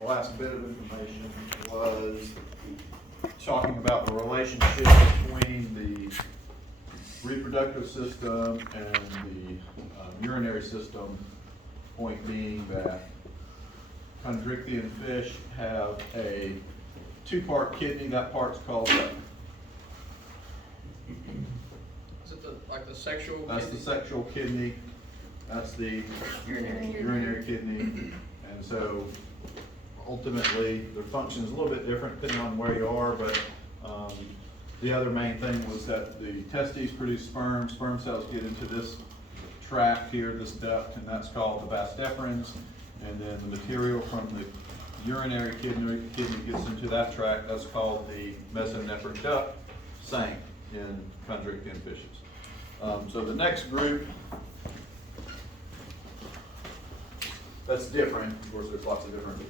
The last bit of information was talking about the relationship between the reproductive system and the urinary system. Point being that chondrichthyan fish have a two-part kidney. That part's called the Is it the sexual that's kidney? the sexual kidney. That's the urinary kidney. And so ultimately their function is a little bit different depending on where you are, but the other main thing was that the testes produce sperm. Sperm cells get into this tract here, this duct, and that's called the vas deferens. And then the material from the urinary kidney gets into that tract. That's called the mesonephric duct. Same in chondrichthyan fishes. So the next group that's different, of course there's lots of different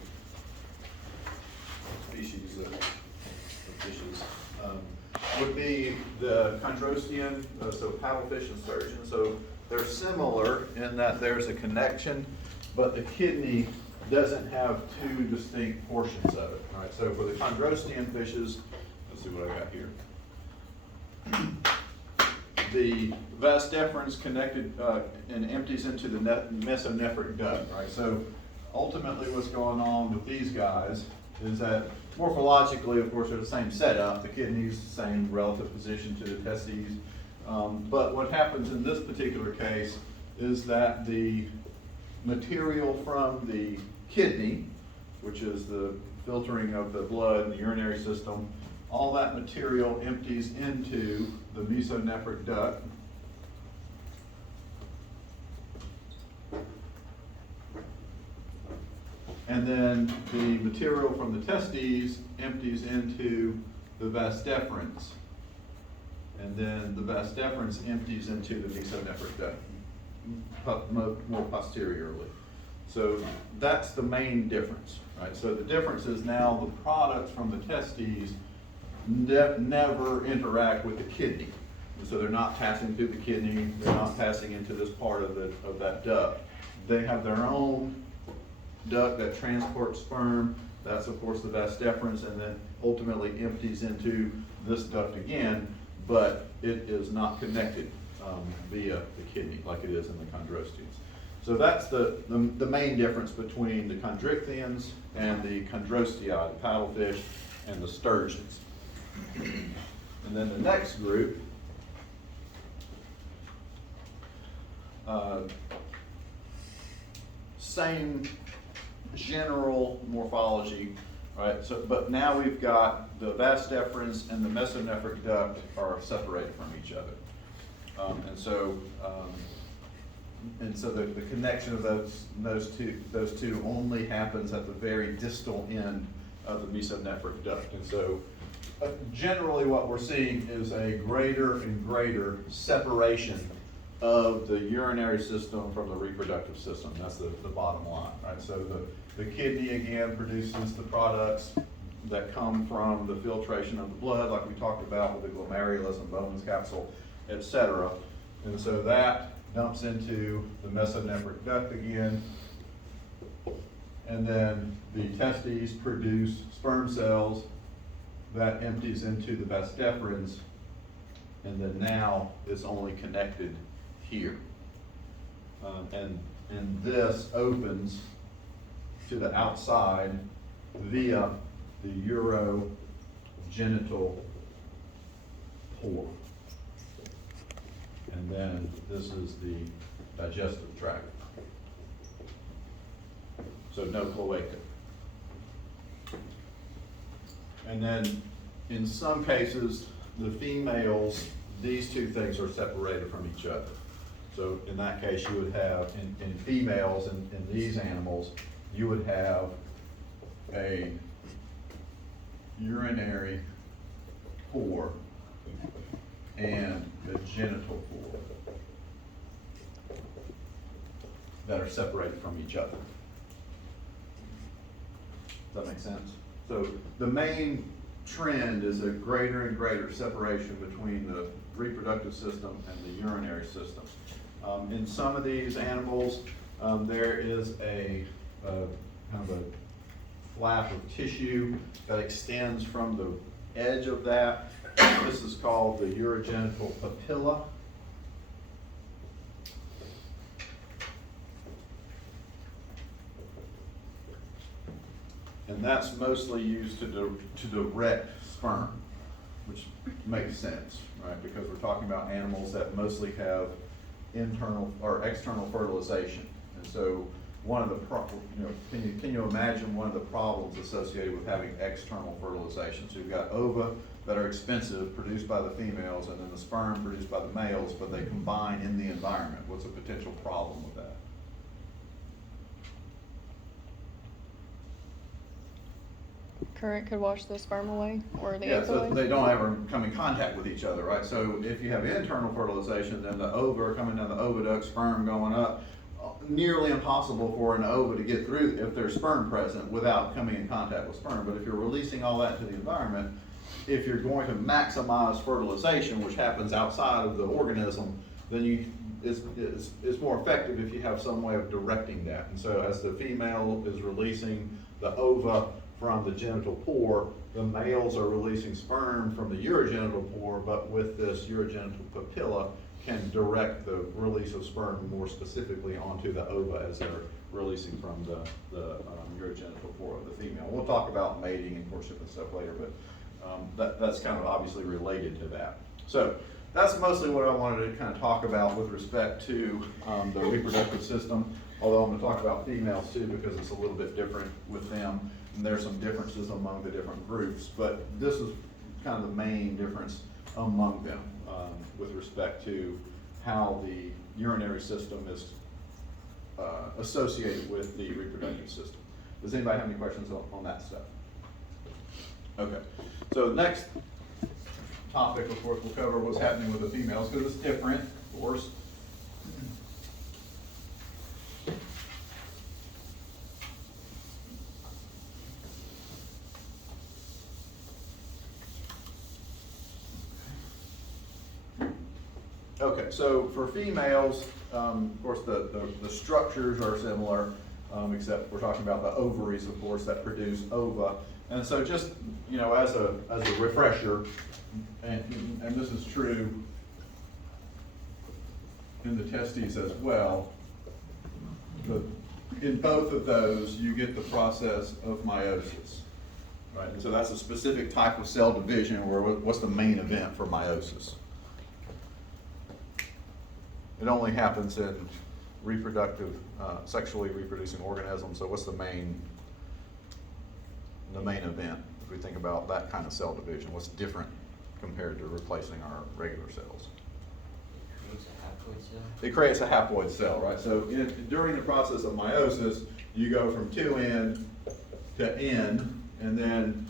species of fishes, would be the chondrostean, so paddlefish and sturgeon. So they're similar in that there's a connection, but the kidney doesn't have two distinct portions of it. All right, so for the chondrostean fishes, let's see what I got here. The vas deferens connected and empties into the mesonephric duct, right? So ultimately what's going on with these guys is that morphologically, of course, they're the same setup. The kidneys, the same relative position to the testes. But what happens in this particular case is that the material from the kidney, which is the filtering of the blood in the urinary system, all that material empties into the mesonephric duct. And then the material from the testes empties into the vas deferens. And then the vas deferens empties into the mesonephric duct, more posteriorly. So that's the main difference, right? So the difference is now the products from the testes never interact with the kidney. So they're not passing through the kidney, they're not passing into this part of that duct. They have their own duct that transports sperm. That's of course the vas deferens, and then ultimately empties into this duct again, but it is not connected via the kidney like it is in the chondrosteans. So that's the main difference between the chondrichthyans and the chondrostii, the paddlefish, and the sturgeons. And then the next group, same general morphology, right? So, but now we've got the vas deferens and the mesonephric duct are separated from each other, and so the connection of those two only happens at the very distal end of the mesonephric duct, and so. Generally what we're seeing is a greater and greater separation of the urinary system from the reproductive system. That's the bottom line, right? So the kidney again produces the products that come from the filtration of the blood, like we talked about with the glomerulus and Bowman's capsule, etc. And so that dumps into the mesonephric duct again. And then the testes produce sperm cells. That empties into the vas deferens, and then now it's only connected here. And this opens to the outside via the urogenital pore. And then this is the digestive tract. So no cloaca. And then in some cases, the females, these two things are separated from each other. So in that case, you would have, in females, in these animals, you would have a urinary pore and a genital pore that are separated from each other. Does that make sense? So the main trend is a greater and greater separation between the reproductive system and the urinary system. In some of these animals, there is a kind of a flap of tissue that extends from the edge of that. This is called the urogenital papilla. And that's mostly used to direct sperm, which makes sense, right? Because we're talking about animals that mostly have internal or external fertilization. And so one of the can you imagine one of the problems associated with having external fertilization? So you've got ova that are expensive, produced by the females, and then the sperm produced by the males, but they combine in the environment. What's a potential problem with that? Current could wash the sperm away or the Yeah, egg so away? they don't ever come in contact with each other, right? So if you have internal fertilization, then the ova are coming down the oviduct, sperm going up. Nearly impossible for an ova to get through if there's sperm present without coming in contact with sperm. But if you're releasing all that to the environment, if you're going to maximize fertilization, which happens outside of the organism, then it's more effective if you have some way of directing that. And so as the female is releasing the ova from the genital pore, the males are releasing sperm from the urogenital pore, but with this urogenital papilla can direct the release of sperm more specifically onto the ova as they're releasing from the urogenital pore of the female. We'll talk about mating and courtship and stuff later, but that's kind of obviously related to that. So that's mostly what I wanted to kind of talk about with respect to the reproductive system, although I'm going to talk about females too because it's a little bit different with them. And there's some differences among the different groups, but this is kind of the main difference among them with respect to how the urinary system is associated with the reproductive system. Does anybody have any questions on that stuff? Okay, so the next topic, of course, we'll cover what's happening with the females because it's different, of course. Okay, so for females, of course, the structures are similar, except we're talking about the ovaries, of course, that produce ova. And so just, as a refresher, and this is true in the testes as well, in both of those, you get the process of meiosis, right? And so that's a specific type of cell division where what's the main event for meiosis? It only happens in reproductive, sexually reproducing organisms. So what's the main event if we think about that kind of cell division? What's different compared to replacing our regular cells? It creates a haploid cell, right? So during the process of meiosis, you go from 2N to N, and then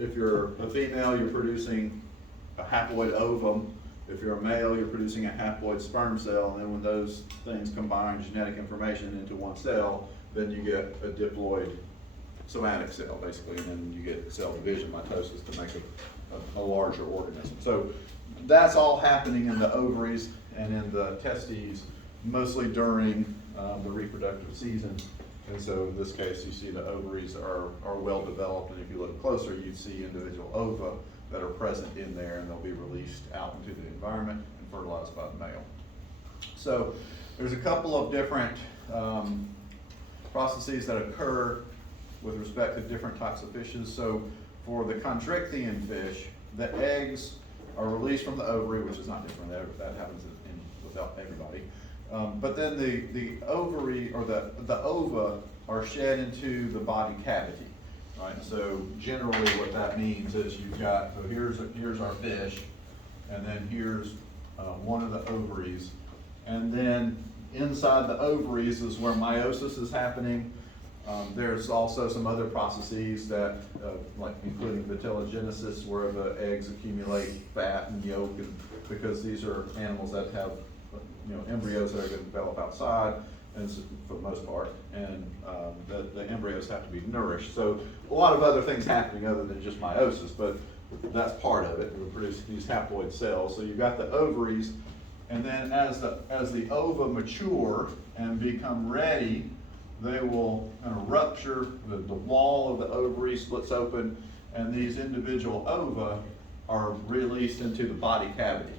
if you're a female, you're producing a haploid ovum. If you're a male, you're producing a haploid sperm cell, and then when those things combine genetic information into one cell, then you get a diploid somatic cell, basically, and then you get cell division, mitosis, to make a larger organism. So that's all happening in the ovaries and in the testes, mostly during the reproductive season. And so in this case, you see the ovaries are well developed, and if you look closer, you'd see individual ova that are present in there, and they'll be released out into the environment and fertilized by the male. So there's a couple of different processes that occur with respect to different types of fishes. So for the chondrichthyan fish, the eggs are released from the ovary, which is not different. That happens without everybody. But then the ovary or the ova are shed into the body cavity. Right, so generally what that means is you've got, so here's our fish, and then here's one of the ovaries, and then inside the ovaries is where meiosis is happening. There's also some other processes that, like including vitellogenesis, where the eggs accumulate fat and yolk, and because these are animals that have, embryos that are going to develop outside, and for the most part, and the embryos have to be nourished. So a lot of other things happening other than just meiosis, but that's part of it. We produce these haploid cells. So you've got the ovaries, and then as the ova mature and become ready they will kind of rupture, the wall of the ovary splits open, and these individual ova are released into the body cavity.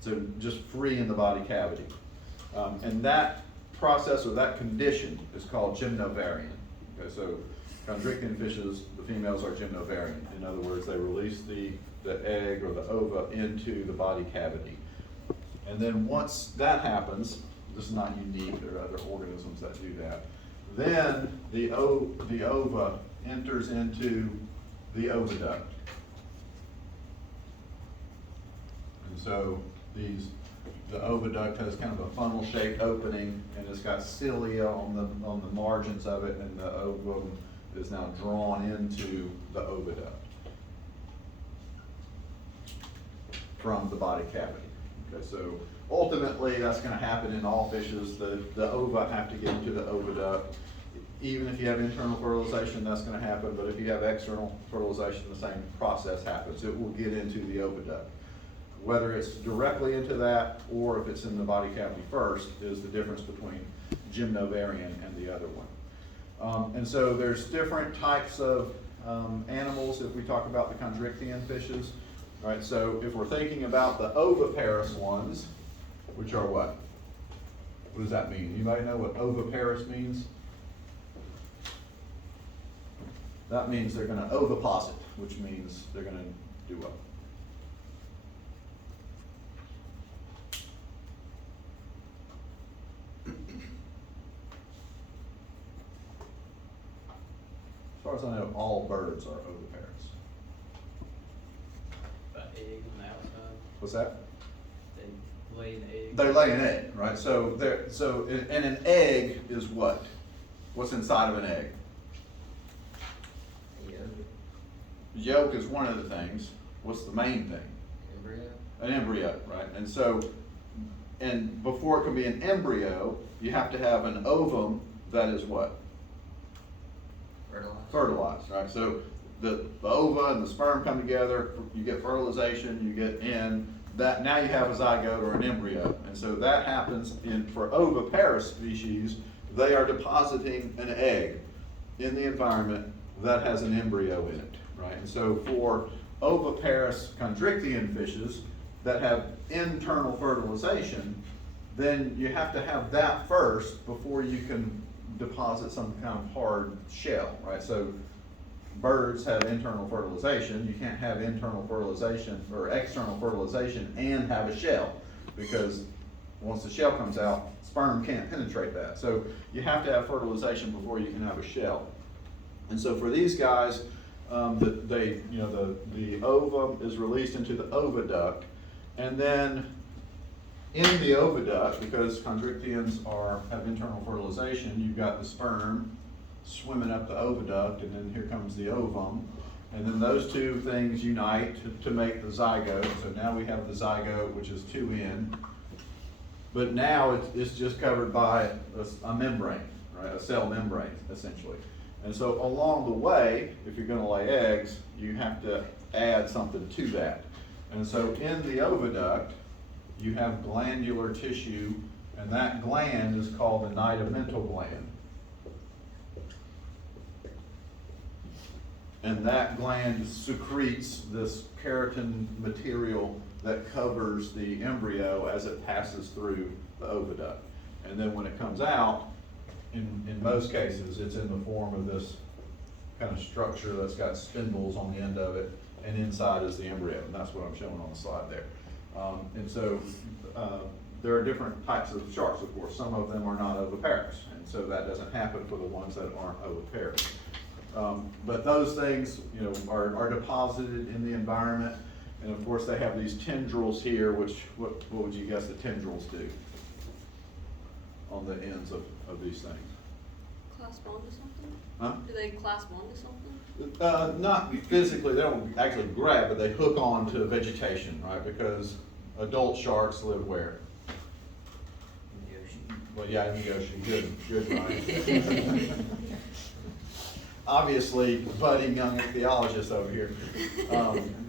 So just free in the body cavity. And that process or that condition is called gymnovarian. Okay, so chondrichthyan fishes, the females are gymnovarian. In other words, they release the egg or the ova into the body cavity. And then once that happens, this is not unique, there are other organisms that do that, then the ova enters into the oviduct. And so the oviduct has kind of a funnel-shaped opening, and it's got cilia on the margins of it, and the ovum is now drawn into the oviduct from the body cavity. Okay, so ultimately that's going to happen in all fishes. The ova have to get into the oviduct. Even if you have internal fertilization, that's going to happen, but if you have external fertilization, the same process happens. It will get into the oviduct. Whether it's directly into that or if it's in the body cavity first is the difference between gymnovarian and the other one. And so there's different types of animals if we talk about the chondrichthyan fishes. All right, so if we're thinking about the oviparous ones, which are what? What does that mean? Anybody know what oviparous means? That means they're going to oviposit, which means they're going to do what? As far as I know, all birds are oviparous. About egg on the outside, What's that? they lay an egg. They lay an egg, right? And an egg is what? What's inside of an egg? Yolk is one of the things. What's the main thing? Embryo. An embryo, right? And before it can be an embryo, you have to have an ovum that is what? Fertilized, right? So the ova and the sperm come together, you get fertilization, you get in, that now you have a zygote or an embryo. And so that happens for oviparous species, they are depositing an egg in the environment that has an embryo in it, right? And so for oviparous chondrichthyan fishes that have internal fertilization, then you have to have that first before you can deposit some kind of hard shell, right? So birds have internal fertilization. You can't have internal fertilization or external fertilization and have a shell, because once the shell comes out, sperm can't penetrate that. So you have to have fertilization before you can have a shell. And so for these guys, the ovum is released into the oviduct, and then in the oviduct, because chondrichthyans have internal fertilization, you've got the sperm swimming up the oviduct, and then here comes the ovum, and then those two things unite to make the zygote. So now we have the zygote, which is 2N, but now it's just covered by a membrane, right? A cell membrane, essentially. And so along the way, if you're going to lay eggs, you have to add something to that. And so in the oviduct, you have glandular tissue, and that gland is called the nidamental gland. And that gland secretes this keratin material that covers the embryo as it passes through the oviduct. And then when it comes out, in most cases, it's in the form of this kind of structure that's got spindles on the end of it, and inside is the embryo, and that's what I'm showing on the slide there. And so there are different types of sharks, of course. Some of them are not oviparous, and so that doesn't happen for the ones that aren't oviparous. But those things, are deposited in the environment, and of course they have these tendrils here, which, what would you guess the tendrils do on the ends of these things? Clasp onto something? Huh? Do they clasp onto something? Not physically, they don't actually grab, but they hook on to vegetation, right? Because adult sharks live where? In the ocean. Well, yeah, in the ocean. Good, Ryan. obviously budding young ichthyologists over here.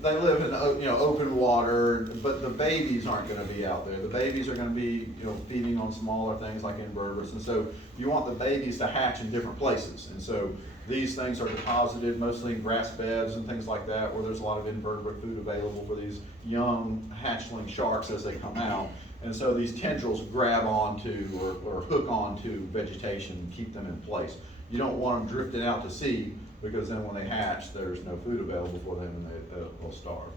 They live in open water, but the babies aren't going to be out there. The babies are going to be feeding on smaller things like invertebrates, and so you want the babies to hatch in different places. And so these things are deposited mostly in grass beds and things like that, where there's a lot of invertebrate food available for these young hatchling sharks as they come out. And so these tendrils grab onto or hook onto vegetation and keep them in place. You don't want them drifted out to sea, because then when they hatch, there's no food available for them and they'll starve.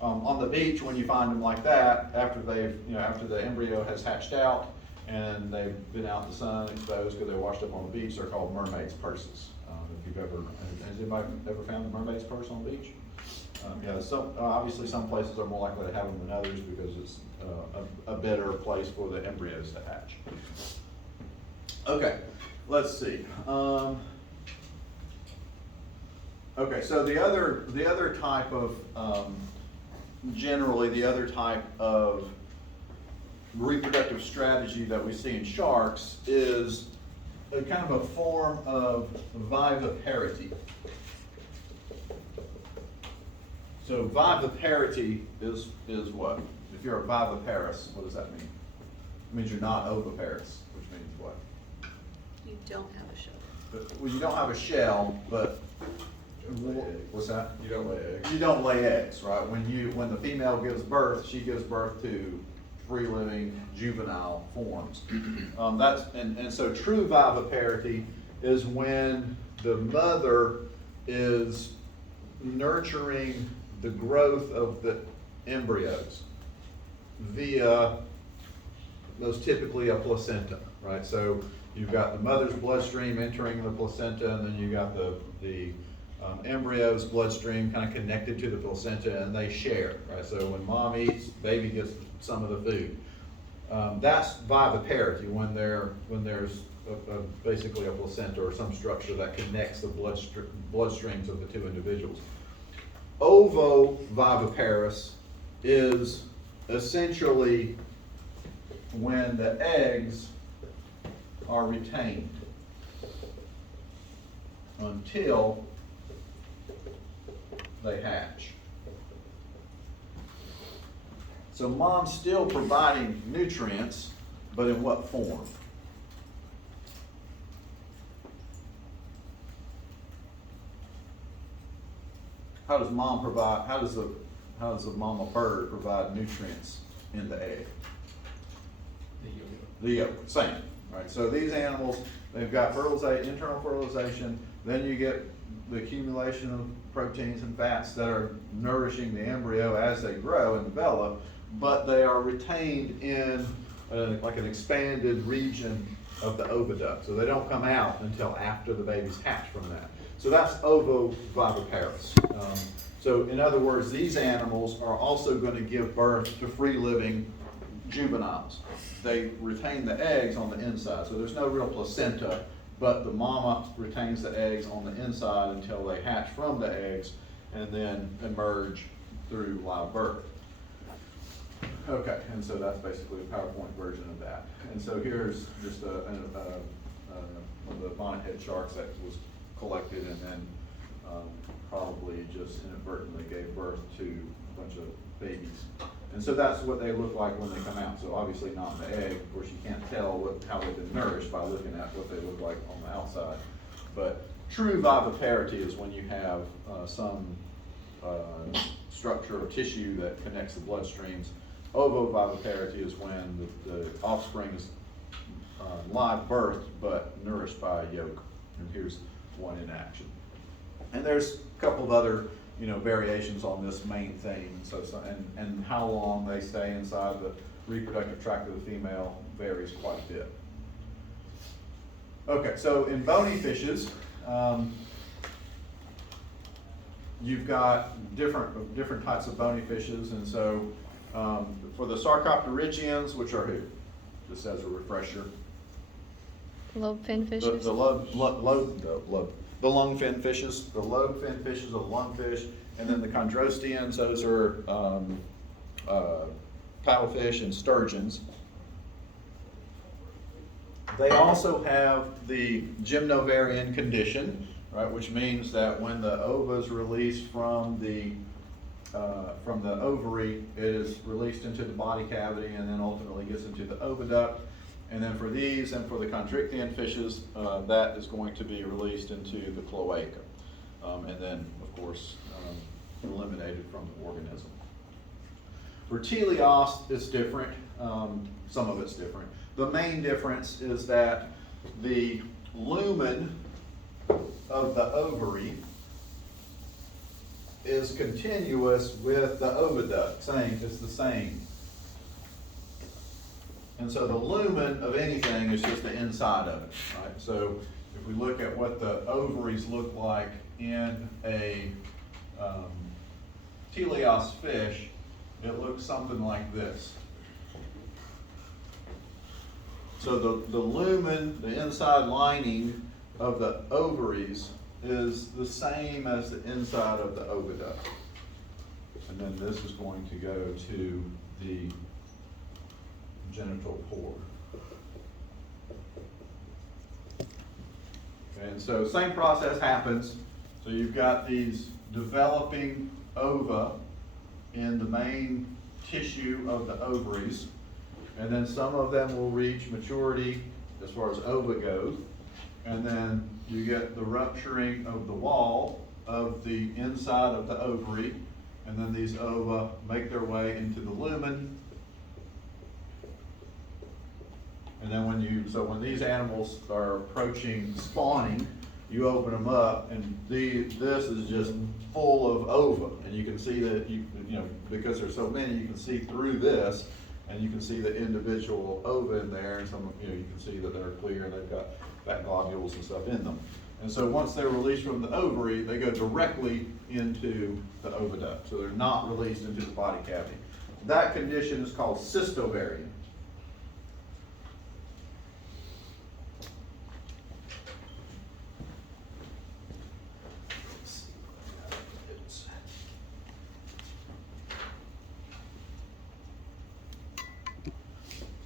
On the beach, when you find them like that, after after the embryo has hatched out and they've been out in the sun exposed because they're washed up on the beach, they're called mermaid's purses. Has anybody ever found a mermaid's purse on the beach? Yeah, obviously some places are more likely to have them than others because it's a better place for the embryos to hatch. Okay, let's see. Okay, so the other type of generally the other type of reproductive strategy that we see in sharks is a kind of a form of viviparity. So viviparity is what? If you're a viviparous, what does that mean? It means you're not oviparous, which means what? You don't have a shell. Well, you don't have a shell, but what's that? You don't lay eggs. You don't lay eggs, right? When the female gives birth, she gives birth to free living juvenile forms. So true viviparity is when the mother is nurturing the growth of the embryos via most typically a placenta, right? So you've got the mother's bloodstream entering the placenta, and then you got the embryo's bloodstream kind of connected to the placenta, and they share, right? So when mom eats, baby gets some of the food. That's viviparity, when there's basically a placenta or some structure that connects the bloodstreams of the two individuals. Ovoviviparous is essentially when the eggs are retained until they hatch. So mom's still providing nutrients, but in what form? How does the mama bird provide nutrients in the egg? The yolk, same, right? So these animals, they've got internal fertilization, then you get the accumulation of proteins and fats that are nourishing the embryo as they grow and develop, but they are retained in like an expanded region of the oviduct. So they don't come out until after the babies hatch from that. So that's ovoviviparous. So in other words, these animals are also going to give birth to free-living juveniles. They retain the eggs on the inside, so there's no real placenta, but the mama retains the eggs on the inside until they hatch from the eggs and then emerge through live birth. Okay, and so that's basically a PowerPoint version of that. And so here's just one of the bonnethead sharks that was collected and then probably just inadvertently gave birth to a bunch of babies. And so that's what they look like when they come out. So obviously not in the egg. Of course, you can't tell how they've been nourished by looking at what they look like on the outside. But true viviparity is when you have some structure or tissue that connects the bloodstreams. Ovoviviparity is when the offspring is live birth but nourished by a yolk. And here's one in action. And there's a couple of other variations on this main theme. And how long they stay inside the reproductive tract of the female varies quite a bit. Okay, so in bony fishes, you've got different types of bony fishes, and so for the sarcopterygians, which are who? Just as a refresher. Lobefin fishes. The lungfin fishes, the lobefin fishes, the lungfish, and then the chondrosteans, those are paddlefish and sturgeons. They also have the gymnovarian condition, right? Which means that when the ova is released from the ovary, it is released into the body cavity and then ultimately gets into the oviduct. And then for these and for the chondrichthyan fishes, that is going to be released into the cloaca. And then, of course, eliminated from the organism. For teleost, it's different. Some of it's different. The main difference is that the lumen of the ovary is continuous with the oviduct. It's the same. And so the lumen of anything is just the inside of it, right? So if we look at what the ovaries look like in a teleost fish, it looks something like this. So the lumen, the inside lining of the ovaries is the same as the inside of the oviduct. And then this is going to go to the genital pore. And so same process happens. So you've got these developing ova in the main tissue of the ovaries, and then some of them will reach maturity as far as ova goes, and then you get the rupturing of the wall of the inside of the ovary, and then these ova make their way into the lumen. And then when these animals are approaching spawning, you open them up, and this is just full of ova, and you can see that because there's so many, you can see through this, and you can see the individual ova in there, and some you can see that they're clear and they've got fat globules and stuff in them. And so once they're released from the ovary, they go directly into the oviduct, so they're not released into the body cavity. That condition is called cystovarian.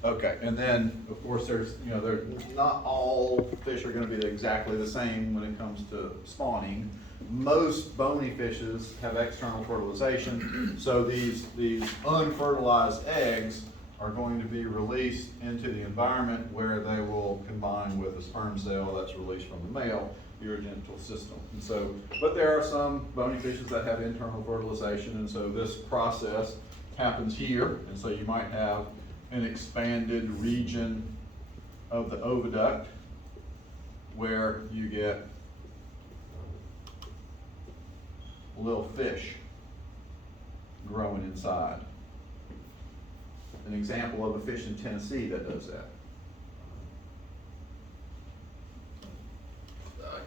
Okay, and then of course there's not all fish are going to be exactly the same when it comes to spawning. Most bony fishes have external fertilization, so these unfertilized eggs are going to be released into the environment where they will combine with a sperm cell that's released from the male urogenital system. And so, but there are some bony fishes that have internal fertilization, and so this process happens here, and so you might have an expanded region of the oviduct where you get little fish growing inside. An example of a fish in Tennessee that does that.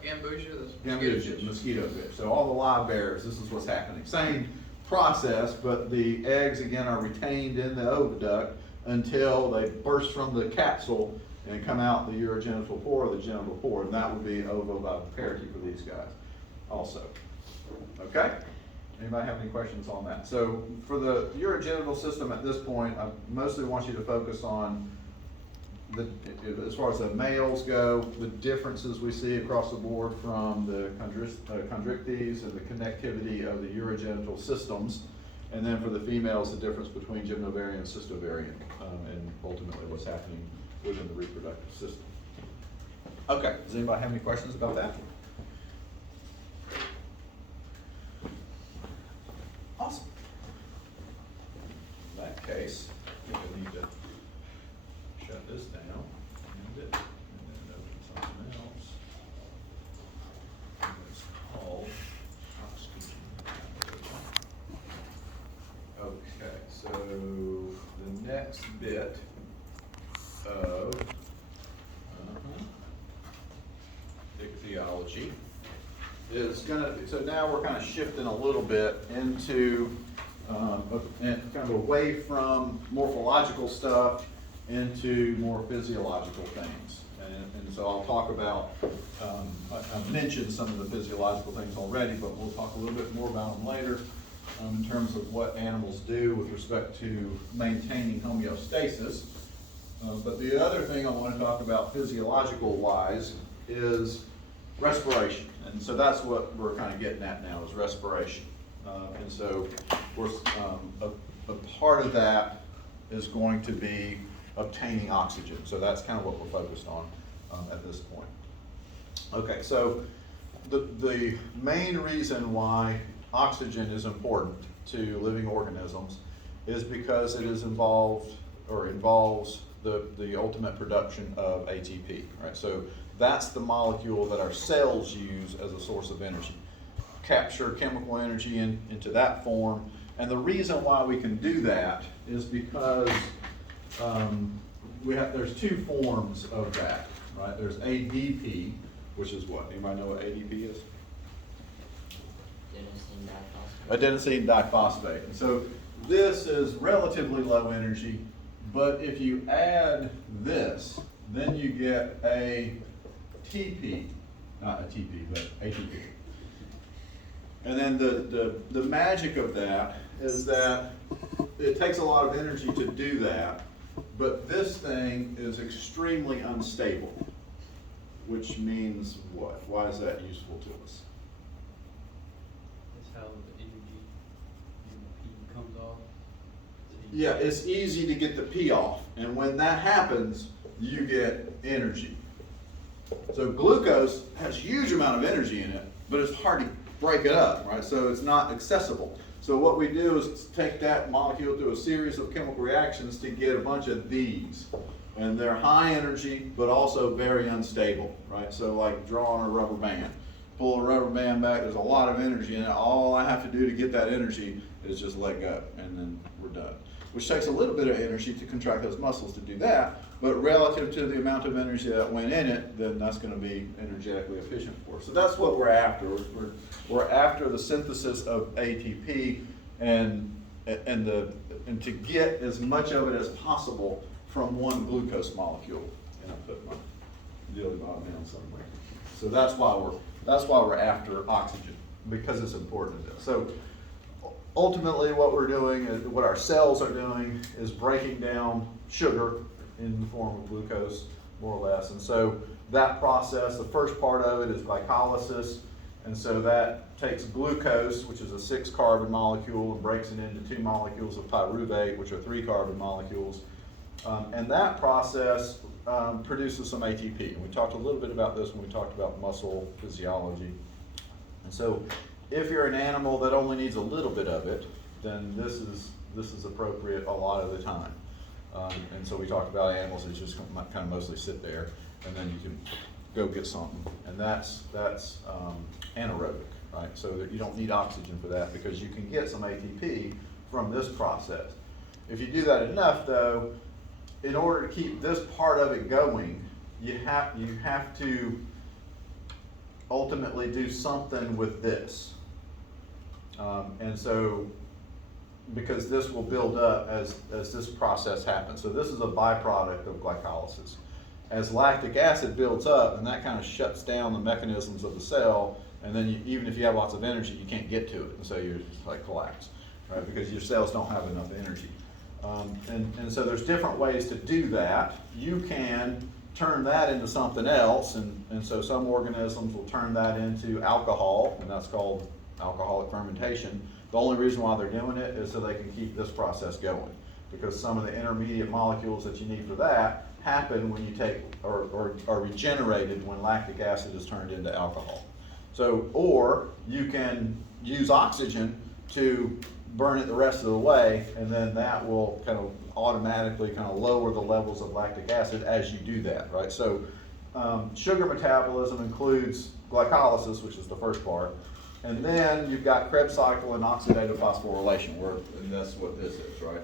Gambusia, mosquito fish. So all the live bears, this is what's happening. Same process, but the eggs again are retained in the oviduct until they burst from the capsule and come out the urogenital pore, the genital pore, and that would be ovoviviparity for these guys also. Okay? Anybody have any questions on that? So for the urogenital system at this point, I mostly want you to focus on as far as the males go, the differences we see across the board from the chondrichthyes and the connectivity of the urogenital systems. And then for the females, the difference between gymnovarian and cystovarian, and ultimately what's happening within the reproductive system. Okay, does anybody have any questions about that? Awesome. In that case, I think I need to shut this down and then open something else. It's called okay, so the next bit of ichthyology is so now we're kind of shifting a little bit into kind of away from morphological stuff into more physiological things. And so I'll talk about, I've mentioned some of the physiological things already, but we'll talk a little bit more about them later. In terms of what animals do with respect to maintaining homeostasis. But the other thing I want to talk about physiological wise is respiration. And so that's what we're kind of getting at now is respiration. And so, of course, a part of that is going to be obtaining oxygen. So that's kind of what we're focused on at this point. Okay, so the main reason why oxygen is important to living organisms is because it is involves the ultimate production of ATP, right? So that's the molecule that our cells use as a source of energy. Capture chemical energy into that form. And the reason why we can do that is because there's two forms of that, right? There's ADP, which is what? Anybody know what ADP is? Adenosine diphosphate. And so this is relatively low energy, but if you add this, then you get ATP, not ATP, but ATP. And then the magic of that is that it takes a lot of energy to do that, but this thing is extremely unstable, which means what? Why is that useful to us? That's how the energy in the P comes off. Yeah, it's easy to get the P off, and when that happens, you get energy. So glucose has a huge amount of energy in it, but it's hard to break it up, right? So it's not accessible. So what we do is take that molecule through a series of chemical reactions to get a bunch of these. And they're high energy, but also very unstable, right? So like drawing a rubber band. Pull a rubber band back, there's a lot of energy in it. All I have to do to get that energy is just let go, and then we're done. Which takes a little bit of energy to contract those muscles to do that, but relative to the amount of energy that went in it, then that's going to be energetically efficient for us. So that's what we're after. We're after the synthesis of ATP and to get as much of it as possible from one glucose molecule. And I put my dilly bob down somewhere. So that's why we're after oxygen, because it's important to this. So ultimately what we're doing, what our cells are doing, is breaking down sugar in the form of glucose, more or less. And so that process, the first part of it is glycolysis. And so that takes glucose, which is a 6-carbon molecule, and breaks it into 2 molecules of pyruvate, which are 3-carbon molecules. And that process produces some ATP. And we talked a little bit about this when we talked about muscle physiology. And so if you're an animal that only needs a little bit of it, then this is appropriate a lot of the time. And so we talked about animals that just kind of mostly sit there, and then you can go get something. And that's anaerobic, right? So that you don't need oxygen for that, because you can get some ATP from this process. If you do that enough, though, in order to keep this part of it going, you have to ultimately do something with this. And so, because this will build up as this process happens. So this is a byproduct of glycolysis. As lactic acid builds up, and that kind of shuts down the mechanisms of the cell, and then even if you have lots of energy, you can't get to it, and so you're just like collapse, right? Because your cells don't have enough energy. And so there's different ways to do that. You can turn that into something else, and so some organisms will turn that into alcohol, and that's called alcoholic fermentation. The only reason why they're doing it is so they can keep this process going, because some of the intermediate molecules that you need for that happen when you take, or are regenerated when lactic acid is turned into alcohol. So, or you can use oxygen to burn it the rest of the way, and then that will kind of automatically kind of lower the levels of lactic acid as you do that, right? So sugar metabolism includes glycolysis, which is the first part, and then you've got Krebs cycle and oxidative phosphorylation, and that's what this is, right?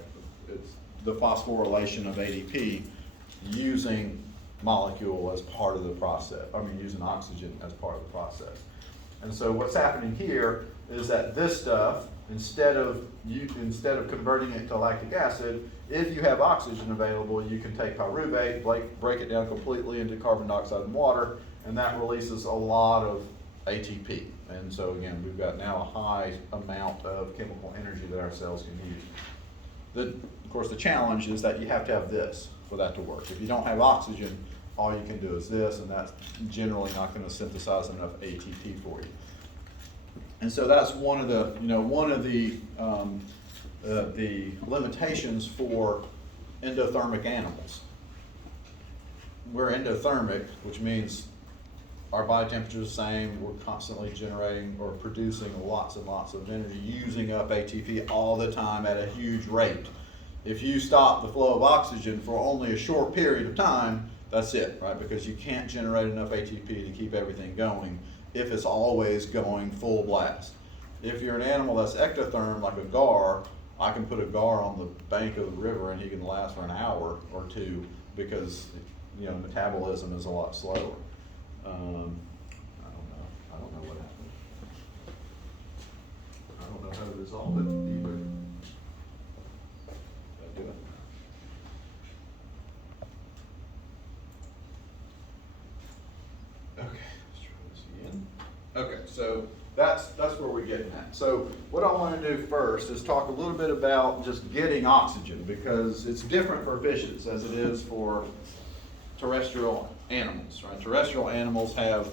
It's the phosphorylation of ADP using molecule as part of the process, using oxygen as part of the process. And so what's happening here is that this stuff, instead of converting it to lactic acid, if you have oxygen available, you can take pyruvate, break it down completely into carbon dioxide and water, and that releases a lot of ATP. And so again, we've got now a high amount of chemical energy that our cells can use. Of course, the challenge is that you have to have this for that to work. If you don't have oxygen, all you can do is this, and that's generally not gonna synthesize enough ATP for you. And so that's one of the, the limitations for endothermic animals. We're endothermic, which means our body temperature is the same, we're constantly generating or producing lots and lots of energy, using up ATP all the time at a huge rate. If you stop the flow of oxygen for only a short period of time, that's it, right? Because you can't generate enough ATP to keep everything going if it's always going full blast. If you're an animal that's ectotherm, like a gar, I can put a gar on the bank of the river and he can last for an hour or two because, metabolism is a lot slower. I don't know what happened. I don't know how to resolve it either. Did I do it? Okay, let's try this again. Okay, so that's where we're getting at. So what I want to do first is talk a little bit about just getting oxygen, because it's different for fishes as it is for terrestrial animals, right? Terrestrial animals have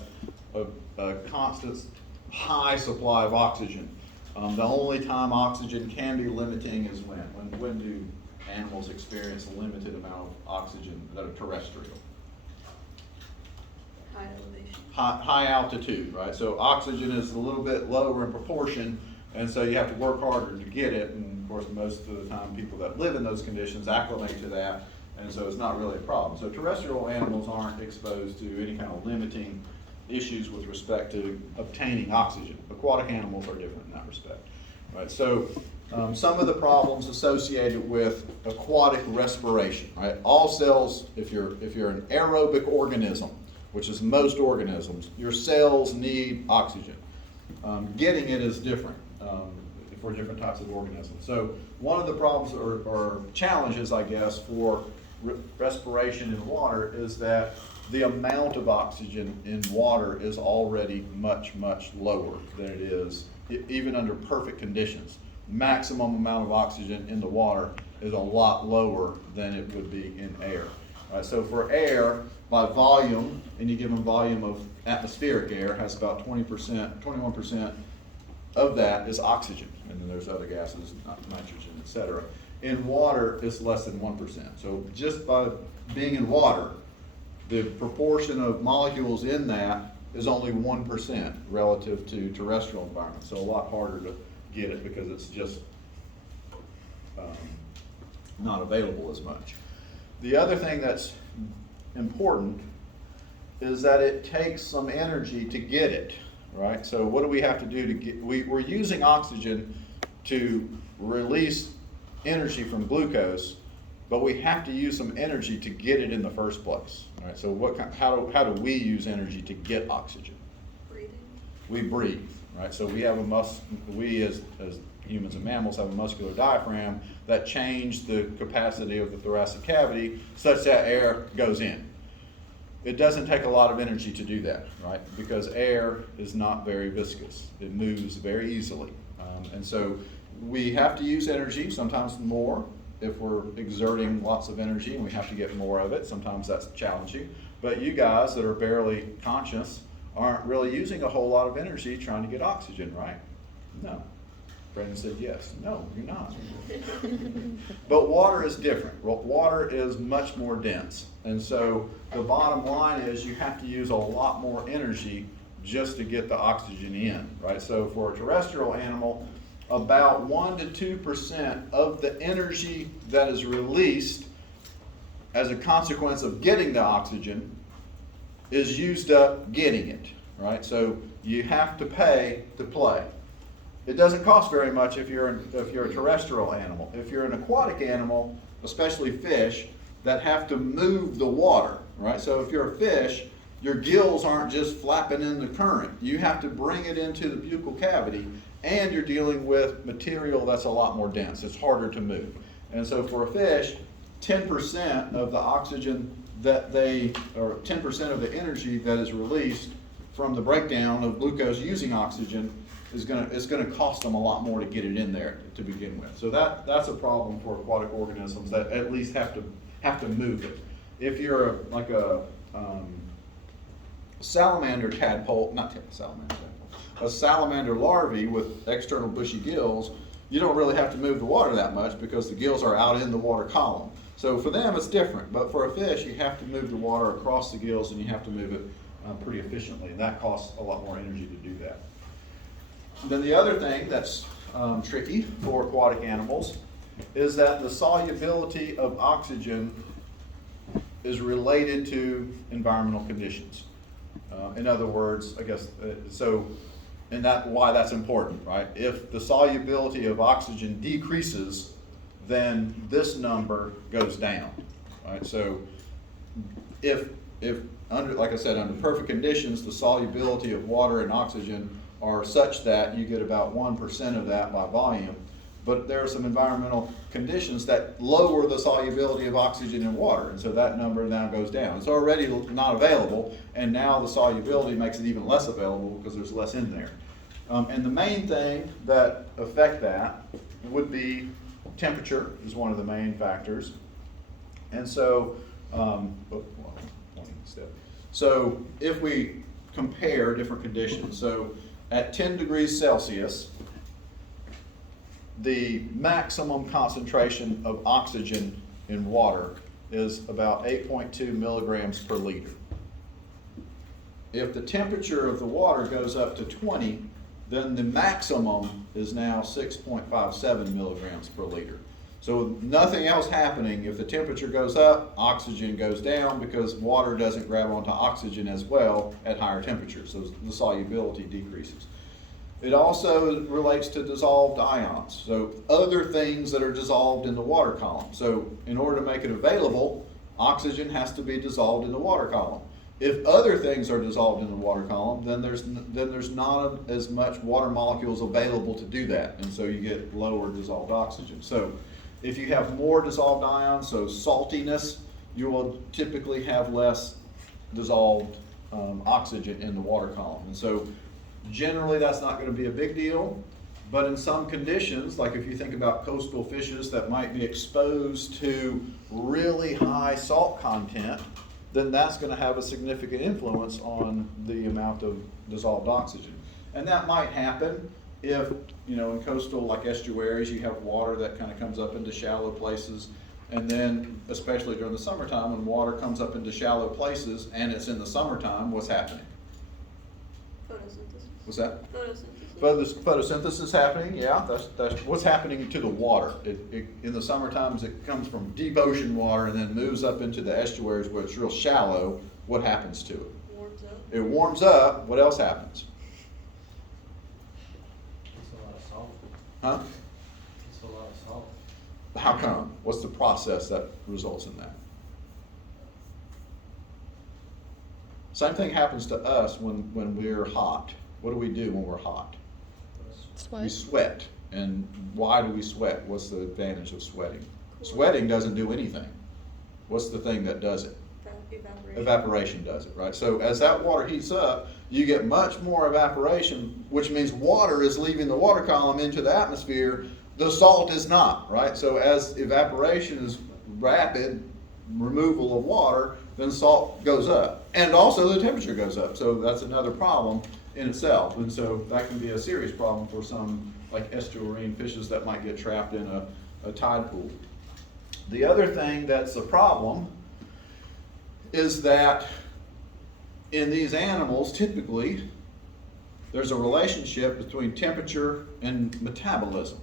a constant high supply of oxygen. The only time oxygen can be limiting is when do animals experience a limited amount of oxygen that are terrestrial? High elevation. High altitude, right? So oxygen is a little bit lower in proportion, and so you have to work harder to get it. And of course, most of the time, people that live in those conditions acclimate to that, and so it's not really a problem. So terrestrial animals aren't exposed to any kind of limiting issues with respect to obtaining oxygen. Aquatic animals are different in that respect, right? So some of the problems associated with aquatic respiration, right? All cells, if you're an aerobic organism, which is most organisms, your cells need oxygen. Getting it is different for different types of organisms. So one of the problems or challenges, I guess, for respiration in water is that the amount of oxygen in water is already much, much lower than it is even under perfect conditions. Maximum amount of oxygen in the water is a lot lower than it would be in air. Right, so for air, by volume, any given volume of atmospheric air has about 21% of that is oxygen. And then there's other gases, nitrogen, et cetera. In water, it's less than 1%. So just by being in water, the proportion of molecules in that is only 1% relative to terrestrial environments. So a lot harder to get it because it's just not available as much. The other thing that's important is that it takes some energy to get it, right? So what do we have to do to get, we're using oxygen to release energy from glucose, but we have to use some energy to get it in the first place, right? So how do we use energy to get oxygen? Breathing. We breathe, right? So we as humans and mammals have a muscular diaphragm that change the capacity of the thoracic cavity such that air goes in. It doesn't take a lot of energy to do that, right? Because air is not very viscous. It moves very easily. And so we have to use energy, sometimes more, if we're exerting lots of energy and we have to get more of it. Sometimes that's challenging. But you guys that are barely conscious aren't really using a whole lot of energy trying to get oxygen, right? No. Brendan said yes. No, you're not. But water is different. Water is much more dense. And so the bottom line is you have to use a lot more energy just to get the oxygen in, right? So for a terrestrial animal, about 1 to 2% of the energy that is released as a consequence of getting the oxygen is used up getting it, right? So you have to pay to play. It doesn't cost very much if you're a terrestrial animal. If you're an aquatic animal, especially fish, that have to move the water, right? So if you're a fish, your gills aren't just flapping in the current. You have to bring it into the buccal cavity, and you're dealing with material that's a lot more dense. It's harder to move. And so for a fish, 10% of the oxygen or 10% of the energy that is released from the breakdown of glucose using oxygen is going to cost them a lot more to get it in there to begin with. So that's a problem for aquatic organisms that at least have to move it. If you're like a salamander tadpole, not salamander tadpole, a salamander larvae with external bushy gills, you don't really have to move the water that much because the gills are out in the water column. So for them, it's different, but for a fish, you have to move the water across the gills and you have to move it pretty efficiently, and that costs a lot more energy to do that. Then the other thing that's tricky for aquatic animals is that the solubility of oxygen is related to environmental conditions. In other words, I guess, and why that's important, right? If the solubility of oxygen decreases, then this number goes down, right? So if like I said, under perfect conditions, the solubility of water and oxygen are such that you get about 1% of that by volume, but there are some environmental conditions that lower the solubility of oxygen in water, and so that number now goes down. It's already not available, and now the solubility makes it even less available because there's less in there. And the main thing that affect that would be temperature is one of the main factors. And so, so if we compare different conditions, so at 10 degrees Celsius, the maximum concentration of oxygen in water is about 8.2 milligrams per liter. If the temperature of the water goes up to 20, then the maximum is now 6.57 milligrams per liter. So nothing else happening. If the temperature goes up, oxygen goes down because water doesn't grab onto oxygen as well at higher temperatures, so the solubility decreases. It also relates to dissolved ions, so other things that are dissolved in the water column. So in order to make it available, oxygen has to be dissolved in the water column. If other things are dissolved in the water column, then there's not as much water molecules available to do that, and so you get lower dissolved oxygen. So if you have more dissolved ions, so saltiness, you will typically have less dissolved oxygen in the water column. And so generally that's not going to be a big deal, but in some conditions, like if you think about coastal fishes that might be exposed to really high salt content, then that's going to have a significant influence on the amount of dissolved oxygen. And that might happen if, in coastal, like estuaries, you have water that kind of comes up into shallow places, and then, especially during the summertime, when water comes up into shallow places and it's in the summertime, what's happening? Photosynthesis. What's that? Photosynthesis. Photosynthesis happening, yeah, that's what's happening to the water. In the summertimes, it comes from deep ocean water and then moves up into the estuaries where it's real shallow. What happens to it? Warms up. It warms up. What else happens? It's a lot of salt. Huh? It's a lot of salt. How come? What's the process that results in that? Same thing happens to us when we're hot. What do we do when we're hot? We Sweat. sweat. And why do we sweat? What's the advantage of sweating? Sweating doesn't do anything. What's the thing that does it? Evaporation. Evaporation does it, right? So as that water heats up, you get much more evaporation, which means water is leaving the water column into the atmosphere. The salt is not, right? So as evaporation is rapid removal of water, then salt goes up. And also the temperature goes up. So that's another problem in itself. And so that can be a serious problem for some like estuarine fishes that might get trapped in a tide pool. The other thing that's a problem is that in these animals, typically, there's a relationship between temperature and metabolism.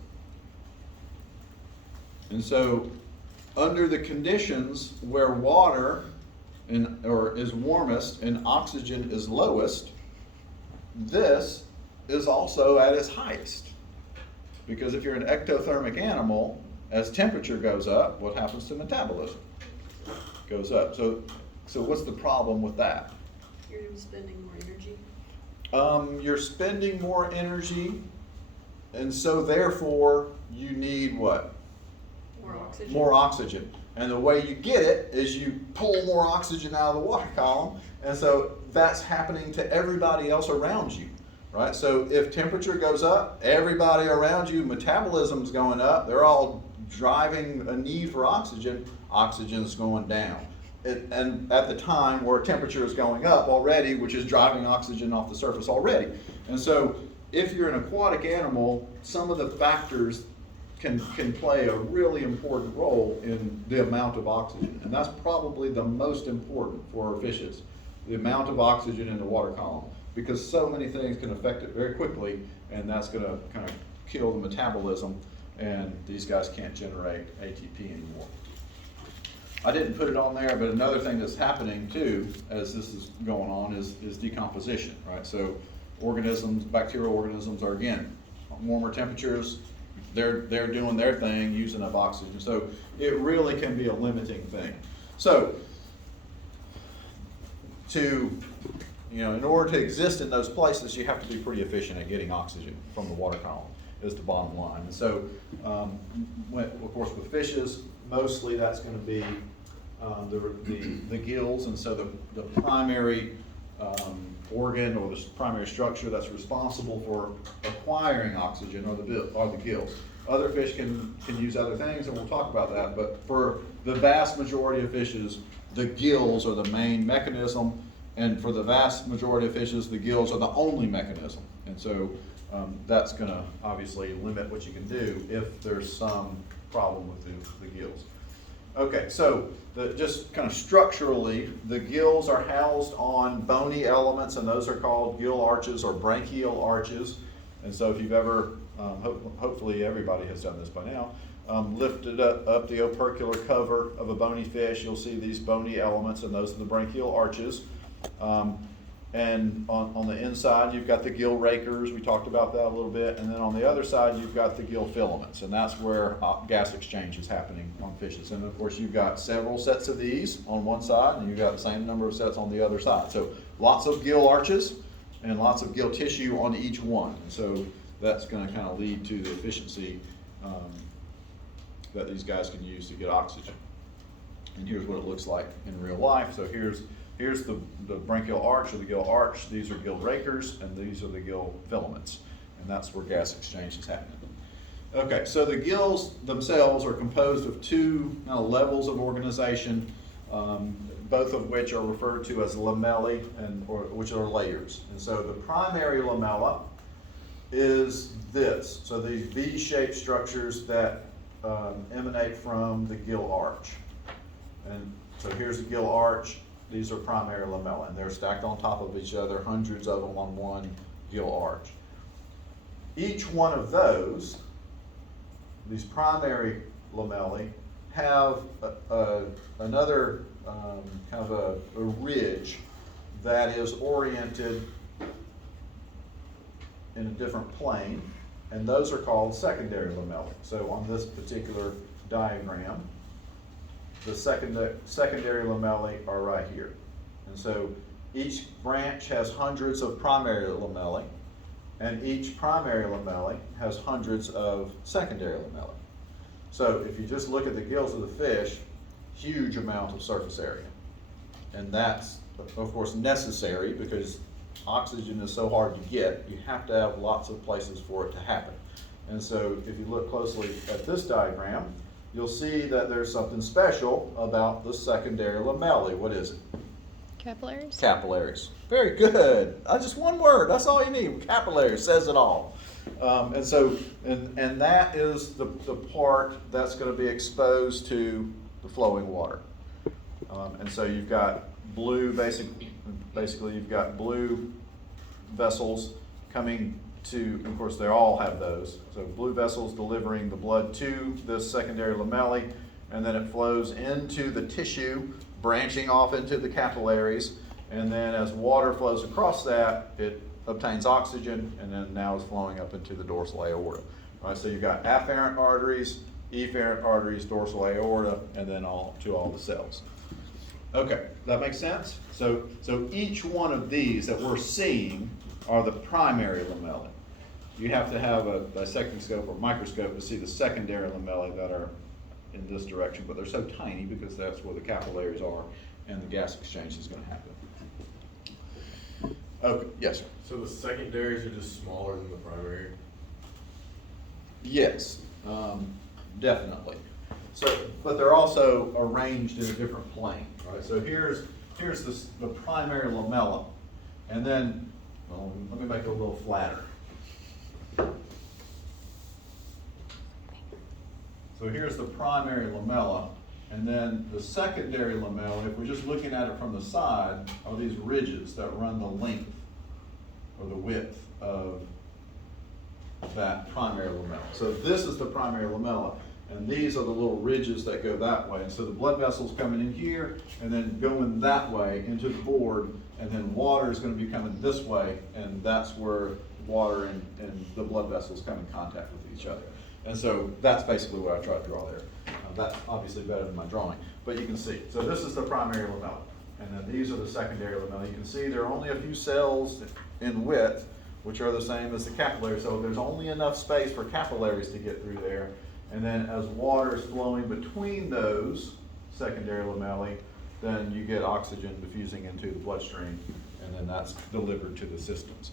And so, under the conditions where water is warmest and oxygen is lowest, this is also at its highest. Because if you're an ectothermic animal, as temperature goes up, what happens to metabolism? Goes up. So what's the problem with that? You're spending more energy. You're spending more energy, and so therefore you need what? More oxygen. More oxygen. And the way you get it is you pull more oxygen out of the water column, and so that's happening to everybody else around you, right? So if temperature goes up, everybody around you, metabolism's going up, they're all driving a need for oxygen, oxygen's going down. and at the time where temperature is going up already, which is driving oxygen off the surface already. And so if you're an aquatic animal, some of the factors can play a really important role in the amount of oxygen. And that's probably the most important for our fishes, the amount of oxygen in the water column, because so many things can affect it very quickly, and that's gonna kind of kill the metabolism, and these guys can't generate ATP anymore. I didn't put it on there, but another thing that's happening too, as this is going on, is decomposition, right? So organisms, bacterial organisms are, again, warmer temperatures, they're doing their thing, using up oxygen. So it really can be a limiting thing. So in order to exist in those places, you have to be pretty efficient at getting oxygen from the water column, is the bottom line. And so, of course, with fishes, mostly that's going to be the gills, and so the primary organ or the primary structure that's responsible for acquiring oxygen are the gills. Other fish can use other things, and we'll talk about that, but for the vast majority of fishes, the gills are the main mechanism, and for the vast majority of fishes, the gills are the only mechanism. And so that's going to obviously limit what you can do if there's some problem with the gills. Okay, so just kind of structurally, the gills are housed on bony elements, and those are called gill arches or branchial arches. And so if you've ever, hopefully everybody has done this by now, lifted up the opercular cover of a bony fish, you'll see these bony elements, and those are the branchial arches. And on the inside, you've got the gill rakers. We talked about that a little bit. And then on the other side, you've got the gill filaments. And that's where gas exchange is happening on fishes. And of course, you've got several sets of these on one side, and you've got the same number of sets on the other side. So lots of gill arches and lots of gill tissue on each one. And so that's going to kind of lead to the efficiency that these guys can use to get oxygen. And here's what it looks like in real life. So here's the branchial arch or the gill arch. These are gill rakers, and these are the gill filaments. And that's where gas exchange is happening. Okay, so the gills themselves are composed of two levels of organization, both of which are referred to as lamellae, which are layers. And so the primary lamella is this. So these V-shaped structures that emanate from the gill arch. And so here's the gill arch. These are primary lamella, and they're stacked on top of each other, hundreds of them on one gill arch. Each one of these primary lamellae, have another kind of a ridge that is oriented in a different plane, and those are called secondary lamellae. So on this particular diagram, the secondary lamellae are right here. And so each branch has hundreds of primary lamellae, and each primary lamellae has hundreds of secondary lamellae. So if you just look at the gills of the fish, huge amount of surface area. And that's, of course, necessary because oxygen is so hard to get. You have to have lots of places for it to happen. And so if you look closely at this diagram, you'll see that there's something special about the secondary lamellae. What is it? Capillaries? Capillaries. Very good. Just one word. That's all you need. Capillaries says it all. And so, and that is the part that's going to be exposed to the flowing water. And so you've got blue, basically you've got blue vessels coming to, of course, they all have those. So blue vessels delivering the blood to this secondary lamellae, and then it flows into the tissue, branching off into the capillaries, and then as water flows across that, it obtains oxygen, and then now is flowing up into the dorsal aorta. All right, so you've got afferent arteries, efferent arteries, dorsal aorta, and then all the cells. Okay, that makes sense? So each one of these that we're seeing are the primary lamellae. You have to have a dissecting scope or microscope to see the secondary lamellae that are in this direction, but they're so tiny because that's where the capillaries are and the gas exchange is going to happen. Okay, yes, sir. So the secondaries are just smaller than the primary? Yes, definitely. So, but they're also arranged in a different plane, right? So here's the primary lamella. And then, well, let me make it a little flatter. So here's the primary lamella, and then the secondary lamella, if we're just looking at it from the side, are these ridges that run the length or the width of that primary lamella. So this is the primary lamella, and these are the little ridges that go that way. And so the blood vessel's coming in here and then going that way into the board, and then water is going to be coming this way, and that's where water and the blood vessels come in contact with each other. And so that's basically what I tried to draw there. That's obviously better than my drawing, but you can see. So this is the primary lamella, and then these are the secondary lamella. You can see there are only a few cells in width, which are the same as the capillary. So there's only enough space for capillaries to get through there. And then as water is flowing between those secondary lamellae, then you get oxygen diffusing into the bloodstream, and then that's delivered to the systems.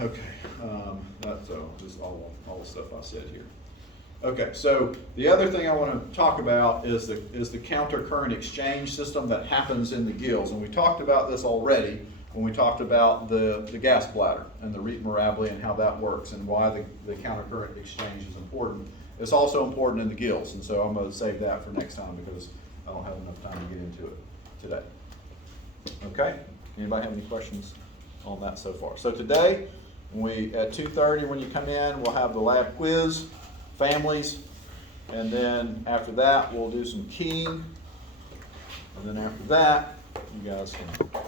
Okay, that's just all the stuff I said here. Okay, so the other thing I want to talk about is the counter current exchange system that happens in the gills, and we talked about this already when we talked about the gas bladder and the rete mirabile and how that works and why the counter current exchange is important. It's also important in the gills, and so I'm going to save that for next time because I don't have enough time to get into it today. Okay, anybody have any questions on that so far? So today, at 2:30 when you come in, we'll have the lab quiz, families, and then after that we'll do some keying, and then after that you guys can